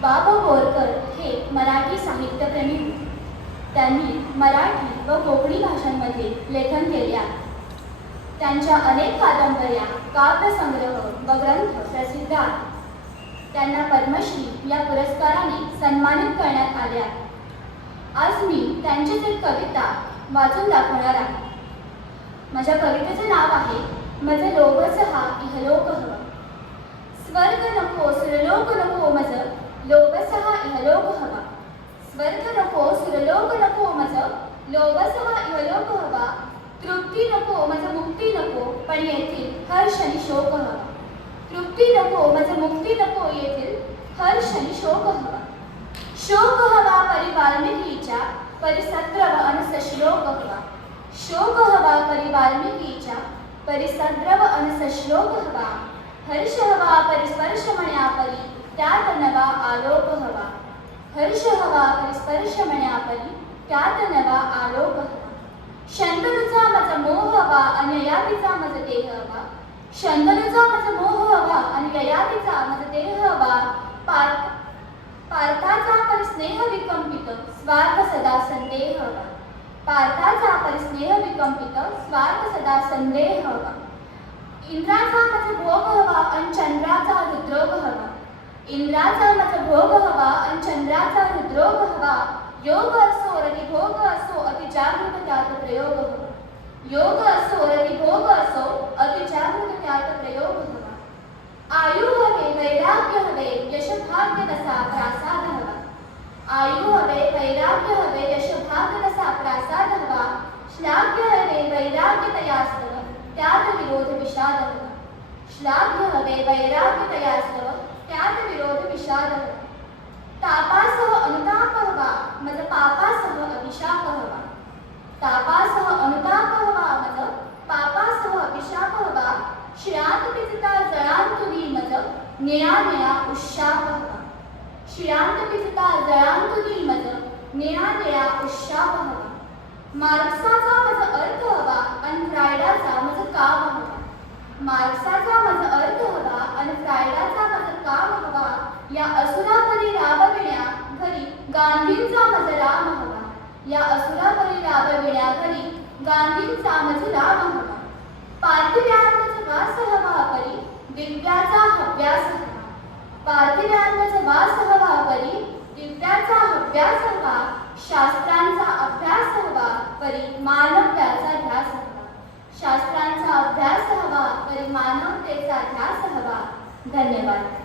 बाबा बोरकर हे मराठी साहित्यप्रेमी त्यांनी मराठी व कोकणी भाषांमध्ये लेखन केले आहे. त्यांच्या अनेक कादंबऱ्या काव्यसंग्रह व ग्रंथ प्रसिद्ध आहेत. त्यांना पद्मश्री या पुरस्काराने सन्मानित करण्यात आले आहे. आज मी त्यांचीच एक कविता वाचून दाखवणार आहे. माझ्या कवितेचे नाव आहे माझे लोकच हा इहलोक स्वर्ग नको सुरलोक नको मज लोभसः इहलोक हवा स्वर्ग नको सुरलोक नको मज लोभसः इहलोकः इहलोक हवा तृप्ती नको मज मुक्ती नको पण येथील हर्ष आणि शोक हवा तृप्ती नको मज मुक्ती नको येथील हर्ष आणि शोक हवा शोक हवा परी वाल्मिकीच्या परी सत्रव श्लोक हवा शोक हवा परी वाल्मिकीच्या परी सत्रव हवा हर्ष हवा म्हणा परी त्यात नवा आलोक हवा हर्ष हवा स्पर्श म्हणा त्यात नवा आलोक हवा शंतनुचा मज मोह हवा आणि ययातीचा मज देह हवा शंतनुचा मज मोह हवा आणि ययातीचा मज देह हवा पार्थ पार्थाचा परिस्नेह विकंपित स्वार्थ सदा संदेह हवा पार्थाचा परिस्नेह विकंपित स्वार्थ सदा संदेह हवा इंद्राचा मज भोग हवा आणि चंद्राचा रुद्रोग हवा इंद्राचा मज भोग हवा आणि चंद्राचा हृद्रोग हवा योग असो रती भोग असो अति जागृत त्यात प्रयोग हवा योग असो रती भोग असो अति जागृत त्यात प्रयोग हवा आयु हवे वैराग्य हवे यश भाग्य तसा प्रासाद हवा आयु हवे वैराग्य हवे यश भाग्य तसा प्रासाद हवा श्लाघ्य हवे वैराग्य तयास्तव त्यात विरोध विषाद हवा श्लाघ्य हवे वैराग्य तयास्तव त्यात विरोध विषाद हवा तापासह अनुताप हवा मज पापासह अभिशाप हवा तापासह अनुताप हवा मज पापासह अभिशाप हवा श्रियांत पिता जळांतुनी मज निळा निळा उशाप हवा श्रियांत पिता जळांतुनी मज निळा निळा उशाप हवा मार्क्साचा मज अर्थ हवा आणि फ्रायडाचा मज का हवा? मार्क्साचा मज अर्थ हवा आणि फ्रायडाचा मज का हवा? या असुरापरी राबविण्या घरी गांधींचा मज राम हवा। या असुरापरी राबविण्या घरी गांधींचा मज राम हवा। पार्थिव्यांतच वास हवा परी दिव्या पार्थिव्यांतच वास हवा परी दिव्याचा अभ्यास हवा शास्त्रांचा अभ्यास हवा परी मानवत्याचा ध्यास हवा. शास्त्रांचा अभ्यास हवा परी मानवतेचा ध्यास हवा. धन्यवाद.